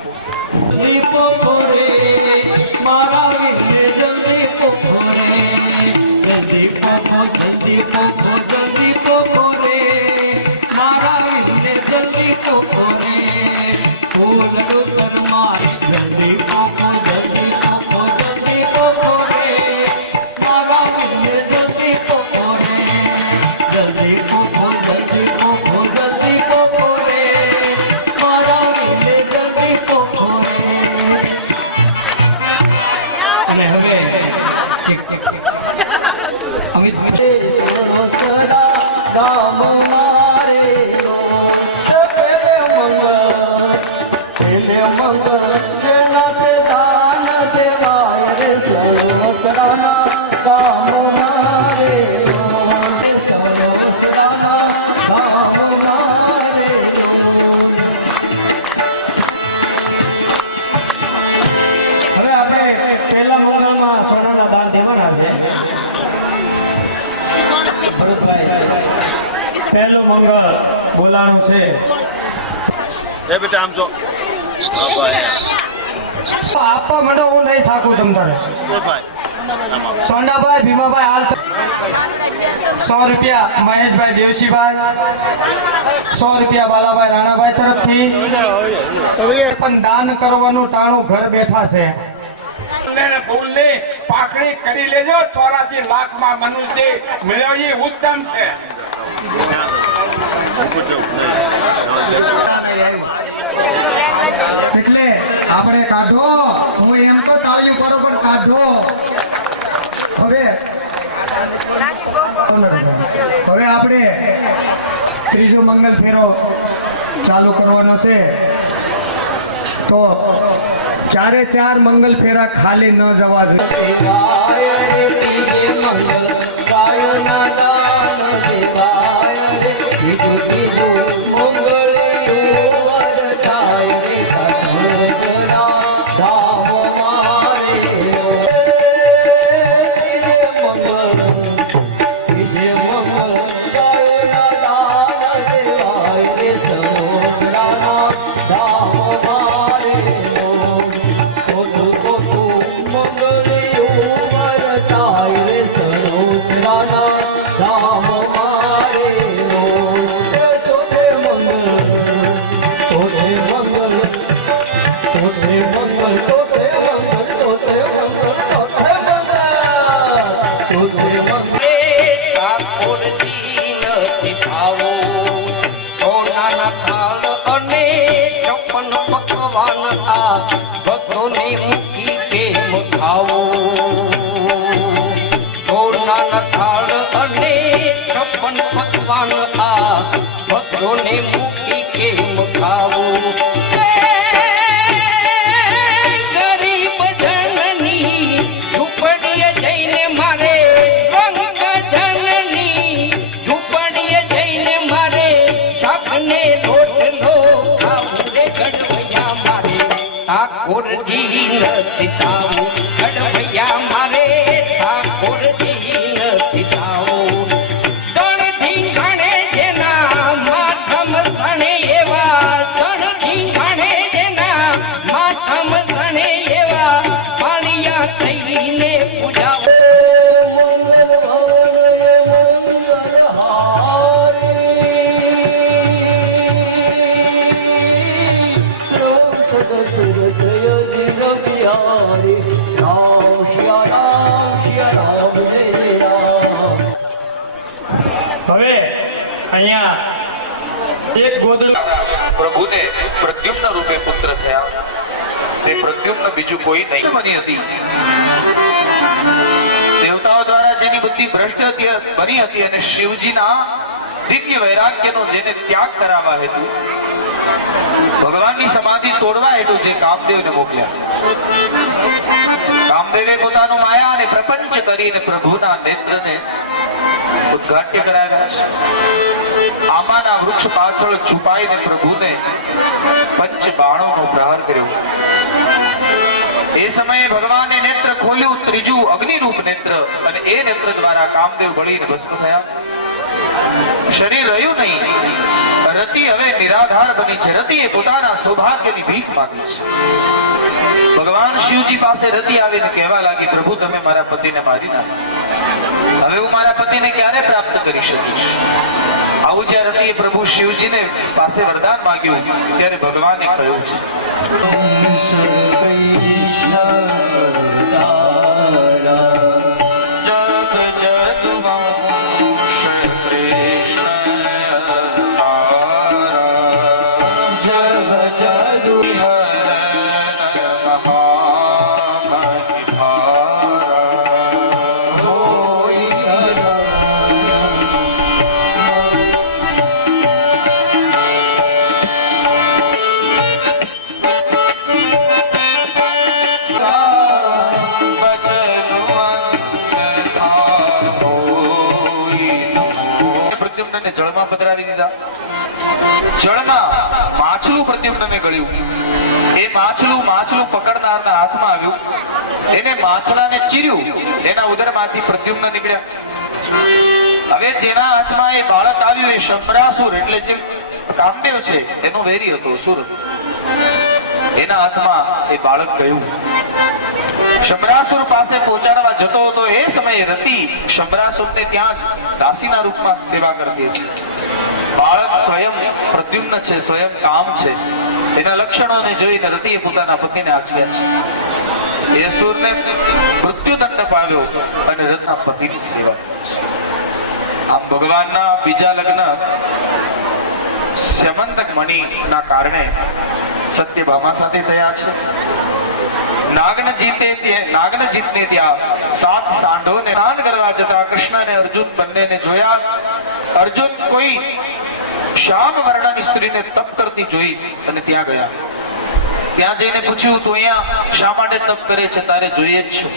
પહેલું મંગળ બોલાણું છે. એ બેટા આમ જો આપવા માટે હું નહીં થાકું તમ તારે. સોનાભાઈ ભીમાભાઈ હાલ 100 રૂપિયા મહેશભાઈ દેવસીભાઈ, 100 રૂપિયા બાલાભાઈ રાણાભાઈ તરફથી. પણ દાન કરવાનું ટાણું ઘર બેઠા છે. ભૂલને પાકડી કરી લેજો. 84 લાખમાં મનુષ્ય મેળવીએ ઉત્તમ છે. એટલે આપણે કાઢો. હું એમ તો તાળી પડો, પણ કાઢો. હવે આપણે ત્રીજો મંગલ ફેરો ચાલુ કરવાનો છે. તો 4 મંગલ ફેરા ખાલી ન જવા મુખાવો સોનાના થાળ અને 56 પકવાન આ ભક્તોને મૂકી કેમ ખાવો સોનાના થાળ અને 56 પકવાન આ ભક્તોને મૂકી કેમ ખાવો ગરીબ જનની ઝૂંપડીએ જઈને મારે ઝૂંપડીએ જઈને મારે શાકને રોટલો ખાવું રે ગઢવૈયા મારે ઠાકોરજી નથી થાવું ગઢવૈયા મારે ઠાકોરજી નથી થાવું તણથી ઘણે જેના માથમ સણે એવા તણથી ઘણે જેના માથમ સણે એવા પાળિયા થઈને પૂજાવો હવે અહીંયા એક ગોદડ પ્રભુને પ્રદ્યુમ્ન રૂપે પુત્ર થયા. તે પ્રદ્યુમ્ન બીજું કોઈ નહીં બની હતી. દેવતાઓ દ્વારા જેની બુદ્ધિ ભ્રષ્ટ બની હતી અને શિવજીના દિવ્ય વૈરાગ્યનો જેને ત્યાગ કરાવવા હેતુ ભગવાનની સમાધિ તોડવા હેતુ જે કામદેવને મોકલ્યા. કામદેવે પોતાનું માયા અને પ્રપંચ કરીને પ્રભુના નેત્રને ઉદ્ઘાટ્ય કરાવ્યા છે. આંબાના વૃક્ષ પાછળ છુપાઈને પ્રભુને પંચ બાણોનો પ્રહાર કર્યો. એ સમયે ભગવાને નેત્ર ખોલ્યું, ત્રીજું અગ્નિરૂપ નેત્ર, અને એ નેત્ર દ્વારા કામદેવ બળીને ભસ્મ થયા. શરીર રહ્યું નહીં. રતિ હવે નિરાધાર બની છે. રતિએ પોતાના સૌભાગ્યની ભીખ માંગી છે. ભગવાન શિવજી પાસે રતિ આવીને કહેવા લાગી, પ્રભુ તમે મારા પતિને મારી નાખ્યા. હવે હું મારા પતિને ક્યારે પ્રાપ્ત કરી શકીશ? આવું જ્યારે રતિએ પ્રભુ શિવજીને પાસે વરદાન માંગ્યું ત્યારે ભગવાને કહ્યું છે જળમાં પધરાવી દીધા. જળમાં માછલું પ્રદ્યુમ્નને ગળ્યું. એ માછલું પકડનારના હાથમાં આવ્યું. એને માછલાને ચીર્યું. એના ઉદરમાંથી પ્રદ્યુમ્ન નીકળ્યા. હવે જેના હાથમાં એ બાળક આવ્યું એ શંભરાસુર એટલે જે કામદેવ છે એનો વેરી હતો, સુર. એના હાથમાં એ બાળક ગયું. શંભરાસુર પાસે પહોંચાડવા જતો હતો એ સમયે રતિ શંભરાસુરને ત્યાં જ દાસીના રૂપમાં સેવા કરતી હતી. બાળક સ્વયં પ્રદ્યુમ્ન છે, સ્વયં કામ છે. એના લક્ષણોને જોઈને રતિએ પોતાના પતિને આચર્યા છે. એ અસુરને મૃત્યુદંડ પામ્યો અને રથના પતિની સેવા કરી. આમ ભગવાનના બીજા લગ્ન સ્યમંતક મણિના કારણે સત્યભામા સાથે થયા છે. નાગનજીતને ત્યાં 7 સાંઢોને સ્નાન કરવા જતા કૃષ્ણ અને અર્જુન બંનેને જોયા. અર્જુન કોઈ શ્યામ વર્ણની સ્ત્રીને તપ કરતી જોઈ અને ત્યાં ગયા. ત્યાં જઈને પૂછ્યું, તું અહીંયા શા માટે તપ કરે છે? તારે જોઈએ જ છું.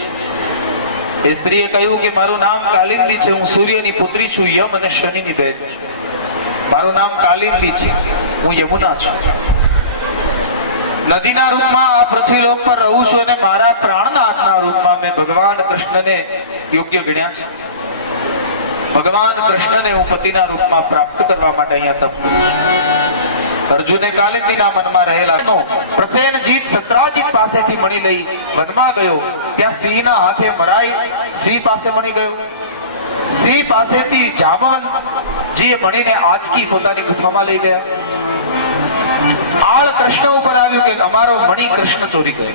એ સ્ત્રીએ કહ્યું કે મારું નામ કાલિંદી છે. હું સૂર્યની પુત્રી છું, યમ અને શનિની બહેન છું. મારું નામ કાલિંદી છે. હું યમુના છું. નદીના રૂપમાં આ પૃથ્વીલોક પર રહું છું અને મારા પ્રાણનાથના રૂપમાં મેં ભગવાન કૃષ્ણને યોગ્ય ગણ્યા છે. ભગવાન કૃષ્ણને હું પતિના રૂપમાં પ્રાપ્ત કરવા માટે અહીંયા તપ કરું છું. અર્જુને કાલિંદીના મનમાં રહેલા પ્રસેનજીત સત્રાજીત પાસેથી મણી લઈ વનમાં ગયો. ત્યાં સિંહના હાથે મરાઈ સિંહ પાસે મણી ગયો. સિંહ પાસેથી જાંબવંતજીએ મણીને આંચકી પોતાની ગુફામાં લઈ ગયા. આળ કૃષ્ણ ઉપર આવ્યું કે અમારો મણી કૃષ્ણ ચોરી ગયો.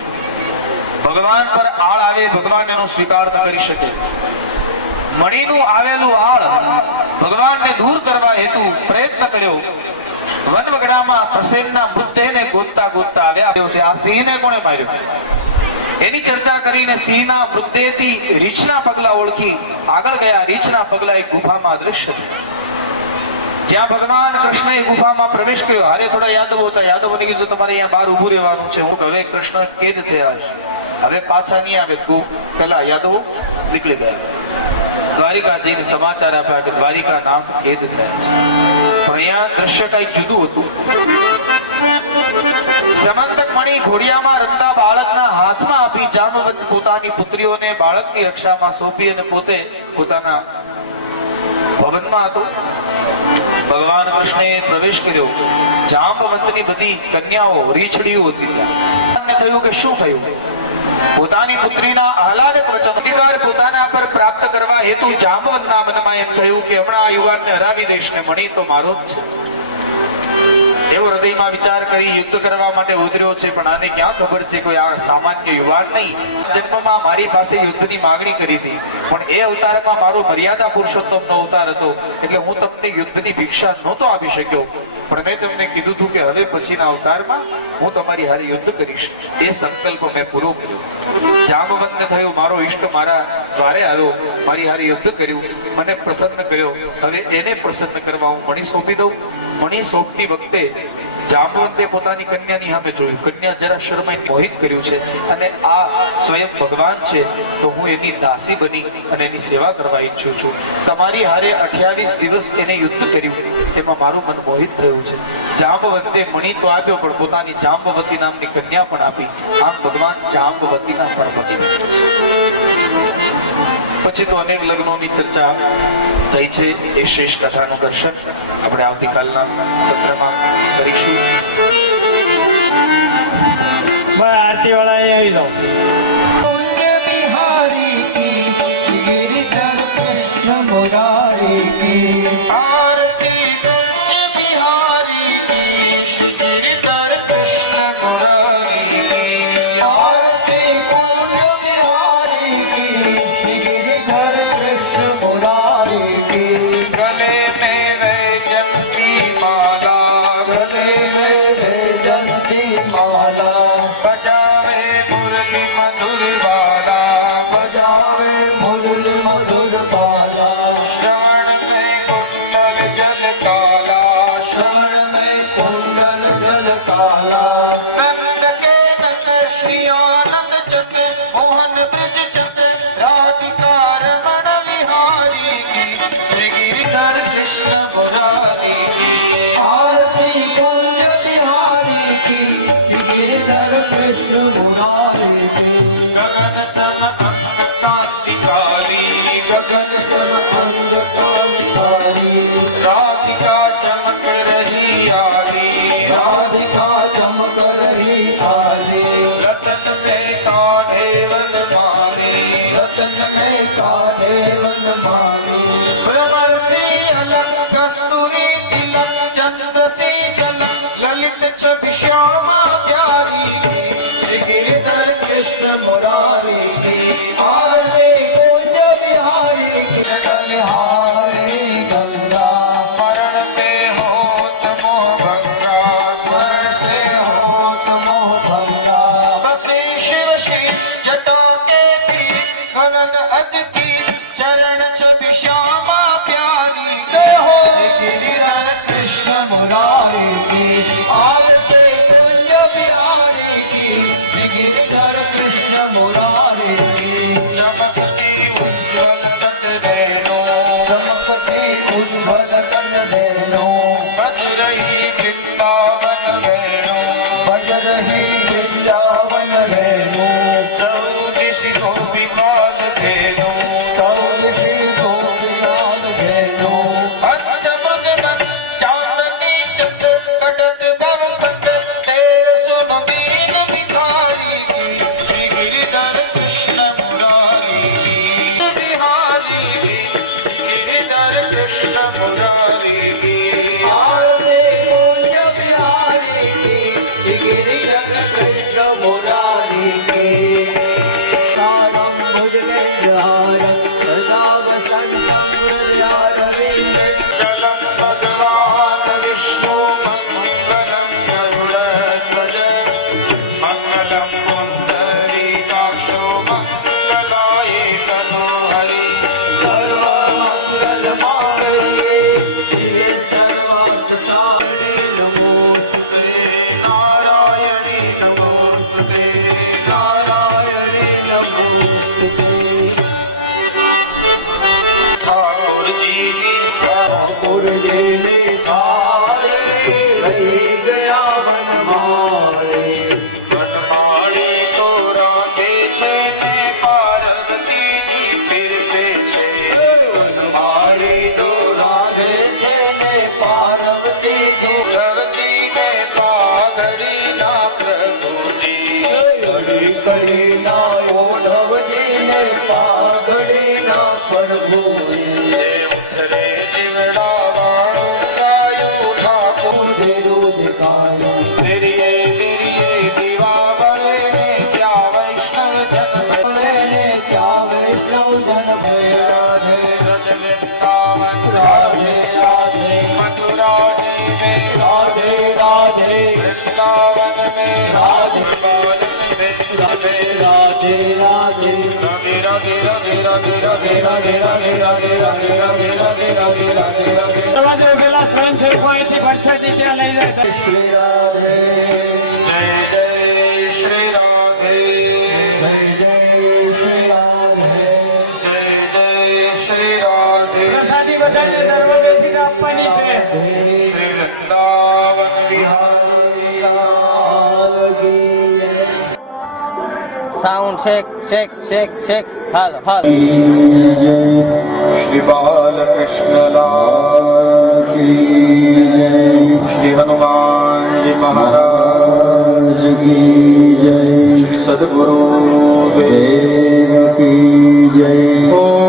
ભગવાન પર આળ આવે, ભગવાન એનો સ્વીકાર ન કરી શકે. મણીનું આવેલું આળ ભગવાનને દૂર કરવા હેતુ પ્રયત્ન કર્યો. વનવગડામાં પ્રસેનના મૃતદેહને ગોતતા ગોતતા આવ્યા. આ સિંહને કોણે માર્યો એની ચર્ચા કરીને સિંહના મૃતદેહથી રીછના પગલા ઓળખી આગળ ગયા. રીછના પગલા એક ગુફામાં અદૃશ્ય થયા. જ્યાં ભગવાન કૃષ્ણએ ગુફામાં પ્રવેશ કર્યો. હારે થોડા યાદવો હતા. યાદવોને કીધું તમારે અહીંયા બહાર ઉભું રહેવાનું છે. હું હવે કૃષ્ણ કેદ થયા છે, હવે પાછા નહીં આવે. પેલા યાદવો નીકળી ગયા. દ્વારિકા જઈને સમાચાર આપ્યા કે દ્વારિકા નાથ કેદ થયા છે. પણ અહીંયા દ્રશ્ય કઈ જુદું હતું. સમંતક મણી ઘોડિયામાં રમતા બાળકના હાથમાં આપી જામવંત પોતાની પુત્રીઓને બાળકની રક્ષામાં સોંપી અને પોતે પોતાના ભવનમાં હતો. ભગવાન કૃષ્ણએ પ્રવેશ કર્યો. જાંબવંતની બધી કન્યાઓ રીછડીઓ હતી. ત્યાં થયું કે શું થયું? પોતાની પુત્રીના આહલાદક વચન અધિકાર પોતાના પર પ્રાપ્ત કરવા હેતુ જાંબવંતના મનમાં એમ થયું કે હમણાં આ યુવાનને હરાવી દઈશ ને મણી તો મારો જ છે. એવો હૃદયમાં વિચાર કરી યુદ્ધ કરવા માટે ઉતર્યો છે. પણ આને ક્યાં ખબર છે કોઈ આ સામાન્ય યુવાન નહીં. જન્મમાં મારી પાસે યુદ્ધની માંગણી કરી હતી, પણ એ અવતારમાં મારો મર્યાદા પુરુષોત્તમનો અવતાર હતો, એટલે હું તમને યુદ્ધની ભિક્ષા નહોતો આપી શક્યો. પણ મેં તમને કીધું હતું કે હવે પછીના અવતારમાં હું તમારી હારે યુદ્ધ કરીશ. એ સંકલ્પ મેં પૂરો કર્યો. જાંબવંતને થયું મારો ઈષ્ટ મારા દ્વારે આવ્યો, મારી હારે યુદ્ધ કર્યું, મને પ્રસન્ન કર્યો. હવે એને પ્રસન્ન કરવા હું મણી સોંપી દઉં. મણી સોંપતી વખતે જાંબવંતે પોતાની કન્યાની સામે જોયું. કન્યા જરા શરમાઈ મોહિત કર્યું છે અને આ સ્વયં ભગવાન છે, તો હું એની દાસી બની અને એની સેવા કરવા ઈચ્છું છું. તમારી હારે 28 દિવસ એને યુદ્ધ કર્યું, એમાં મારું મન મોહિત થયું છે. જાંબવંતે મણી તો આપ્યો, પણ પોતાની જાંબવતી નામની કન્યા પણ આપી. આમ ભગવાન જાંબવતીના પણ પતિ બન્યા છે. પછી તો અનેક લગ્નોની ચર્ચા થઈ છે. એ શેષ કથાનું દર્શન આપણે આવતીકાલના સત્રમાં કરીશું. આરતી વાળા આવી જાઓ. छवि श्यामा प्यारी श्री गिरिधर कृष्ण मुरारी की आरती कुंज बिहारी कृष्ण गंगा स्मरण से होत मोह भंगा स्मरण से होत मोह भंगा बसे शिव श्री जटों के भी गगन अज की चरण छवि श्यामा प्यारी जय हो गिरिधर कृष्ण मुरारी की आरती कुंज बिहारी ઉદ્ધવજીને પાઘડીના પ્રભુજી ઘડી ઘડીના ઉદ્ધવજીને પાઘડીના પ્રભુજી ઉત્તરે જીવડાવાળું ગાયું ઠાકોર વિરુદ્ધ ગાયું ધીરે ધીરે દીવા બળે ત્યાં વૈષ્ણવ જન ભલે ને ત્યાં વૈષ્ણવ જન ભેળા છે. વૃંદાવન રાધે રાધે મથુરા ને રાધે રાધે વૃંદાવન में राधे राधे રાધે રાધે राधे राधे राधे राधे राधे राधे राधे राधे राधे राधे राधे राधे राधे राधे તમારે પેલા સ્વયંસેવકો અહીંથી ભરસાથી ત્યાં લઈ જાય શ્રી રાધે जय जय श्री राधे જય જય શ્રી રાધે जय जय श्री राधे પ્રસાદી બધાને સર્વ બેસીને આપવાની છે श्री वृंदावन विहारी સાઉન્ડ શેક શેક શેક શેક હાલો હાલો श्री बालकृष्ण लाल की श्री हनुमान जी महाराज की जय श्री सद्गुरु देव की जय ओम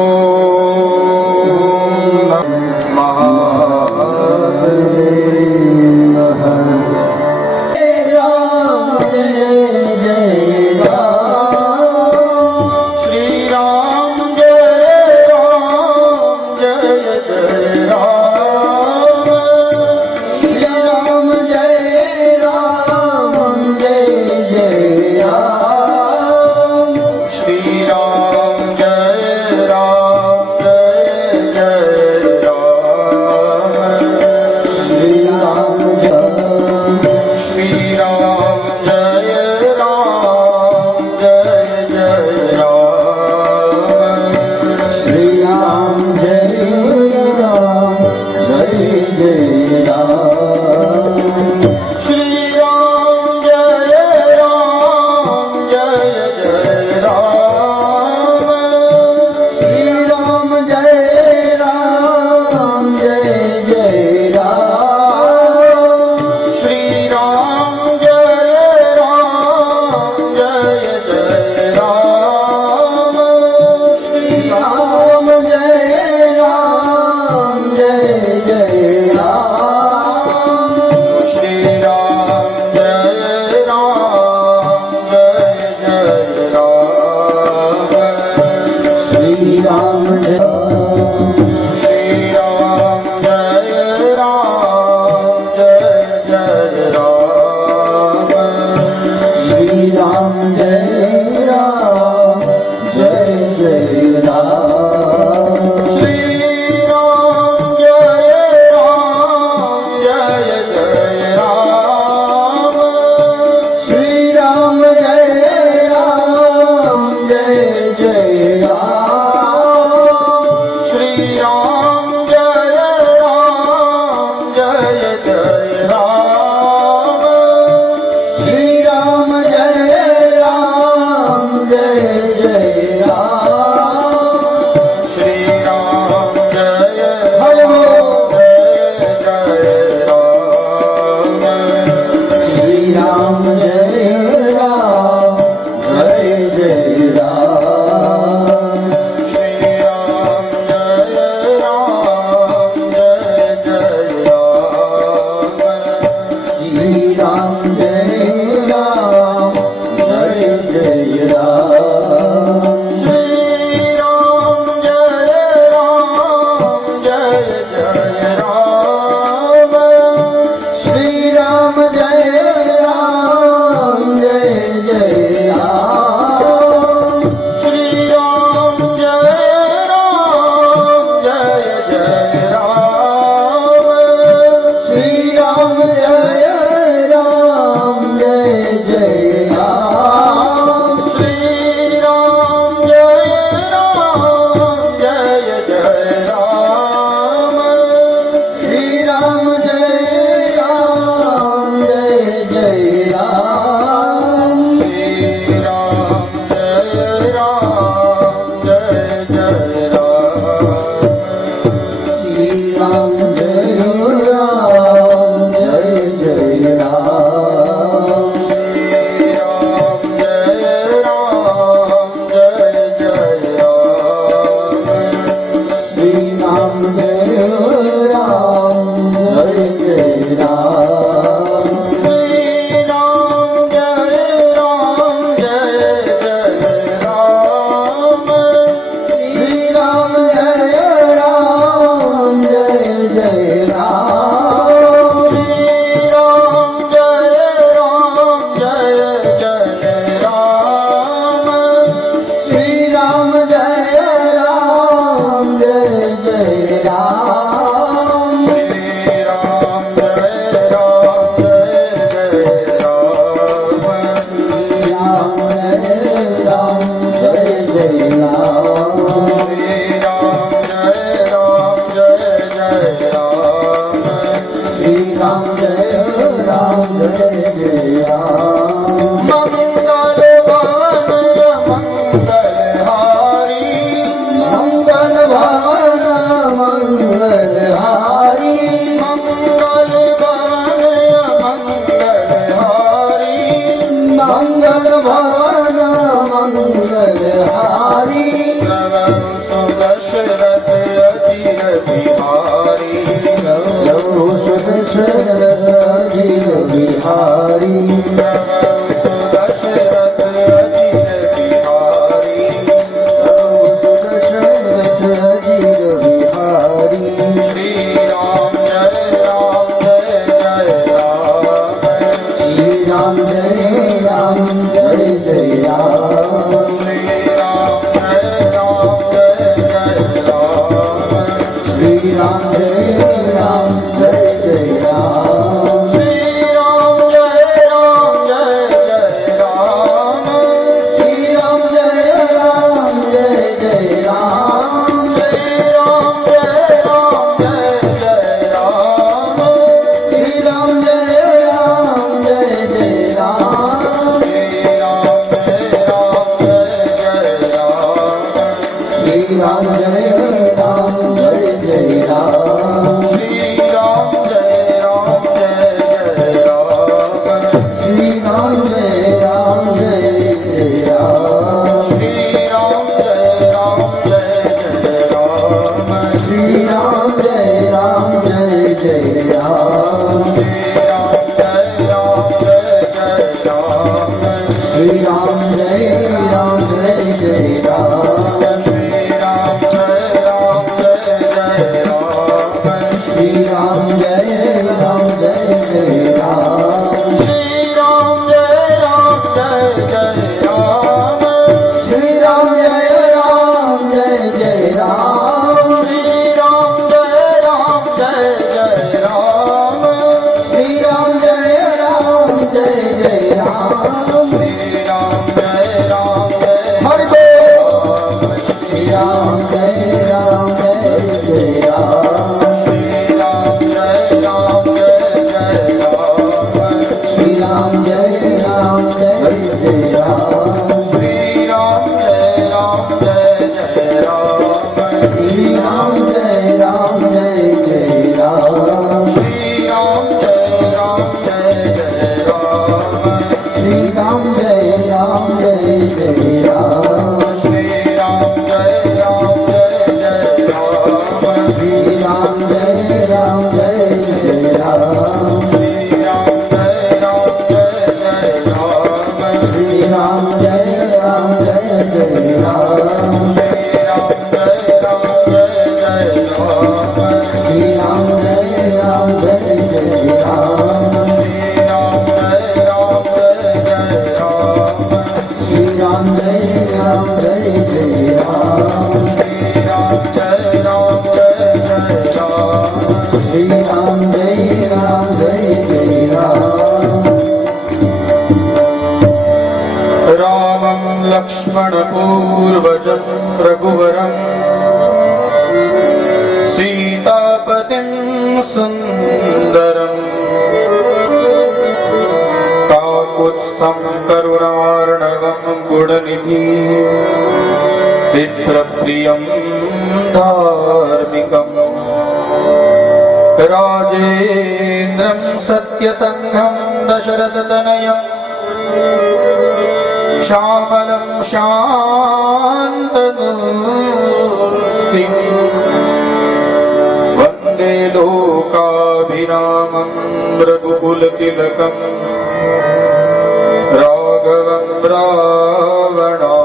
राम जय राम जय जय राम मंगल भवन मंगलहारी मंगल भवन मंगलहारी मंगल भवन मंगलहारी मंगल भवन मंगलहारी दशरथ अजीर बिहारी लघु दशरथ अजीर बिहारी दशरथ अजीर बिहारी लघु दशरथ अजीर बिहारी श्री राम जय जय राम श्री राम जय जय राम श्री राम जय श्री राम जय जय राम श्री राम जय जय राम श्री राम जय जय राम श्री राम जय जय राम श्री राम जय जय राम श्री राम जय राम जय जय राम श्री राम जय राम जय जय राम श्री राम जय राम श्री राम जय राम जय जय राम श्री राम जय राम जय जय राम श्री राम जय राम श्री राम जय राम जय जय राम श्री राम जय राम श्री राम जय जय राम श्री राम जय राम श्री राम जय जय राम श्री राम जय हरि बोल श्री राम जय जय राम श्री राम जय श्री राम जय जय राम श्री राम श्री राम जय जय राम श्री राम श्री राम जय जय राम श्री राम जय श्री राम जय जय राम श्री राम श्री राम जय जय राम श्री राम जय जय राम श्री राम जय जय राम श्री राम जय जय राम रामं लक्ष्मणपूर्वजं रघुवरं सीतापतिं सुन्दरं काकुत्स्थं करुणार्णवं गुणनिधि मित्रप्रियं धार्मिकम् राजेन्द्रं सत्यसङ्घं दशरथतनयम् श्यामलं शान्तमूर्तिं वन्दे लोकाभिरामं रघुकुलतिलकम् राघवं रावणारिम्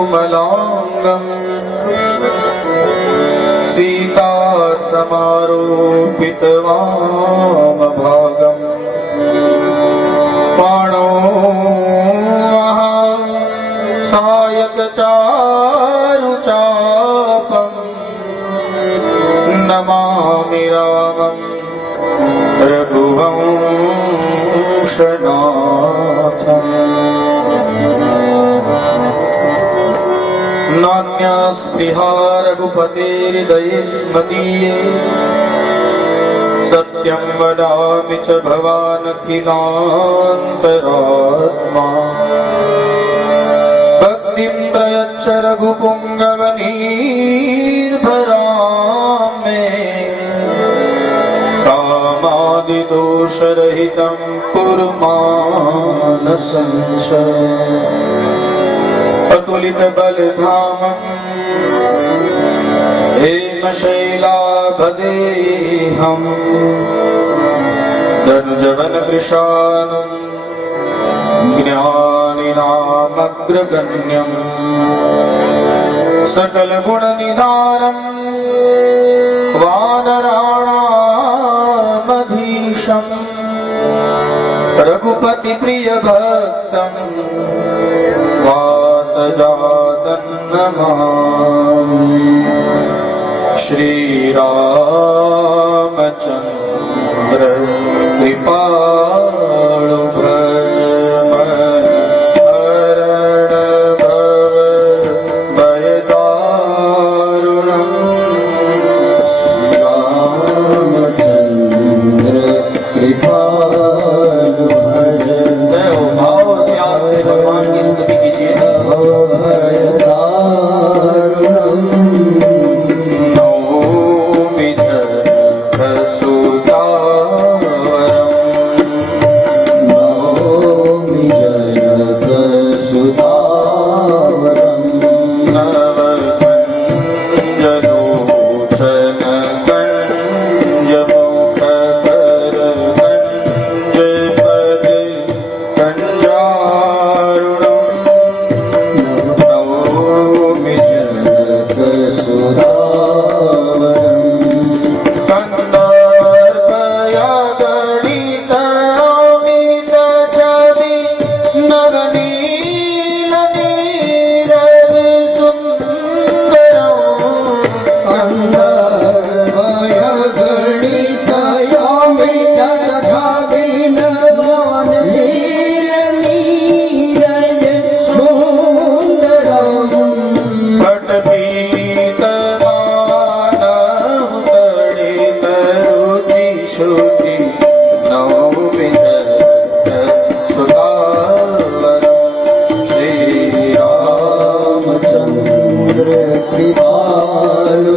नीलाम्बुजश्यामलकोमलाङ्गम् सीतासमारोपितवामभागम् पाणो सायकचारुचापम् नमामि रामम् रघुवंशनाथम् नान्यास्ति रघुपतेर्दयेष्मदीये सत्यं वदामि च भवानखिलान्तरात्मा भक्तिं प्रयच्छ रघुपुङ्गवनीर्भरां मे कामादिदोषरहितं कुरु मानसञ्चय अतुलितबलधामम् हेमशैलाभदेहम् दनुजवनकृशानम् ज्ञानिनामग्रगण्यम् सकलगुणनिधानम् वानराणामधीशम् रघुपतिप्रियभक्तम् वातजातन्नमामि श्रीरामचन्द्र कृपाळु भज मन हरण भव भयदारुणम् रामचंद्र कृपालु भज जय हो भाव व्यास से भगवान की स्तुति कीजिए भयदारुणम् नौमि जगत्सुतावरम् नौमि जनकसुतावरम् नवकञ्जलोचन कञ्जमुखकर कञ्जपद कञ्जारुणम् नौमि जनकसुतावरम् कन्दर्पयागणितनामितछवि नवनीलनीरविसुन्दरम् पटपीतमानतडितरुचिश्रुति नौमि जगत्सुतावरम् रामचंद्र कृपालु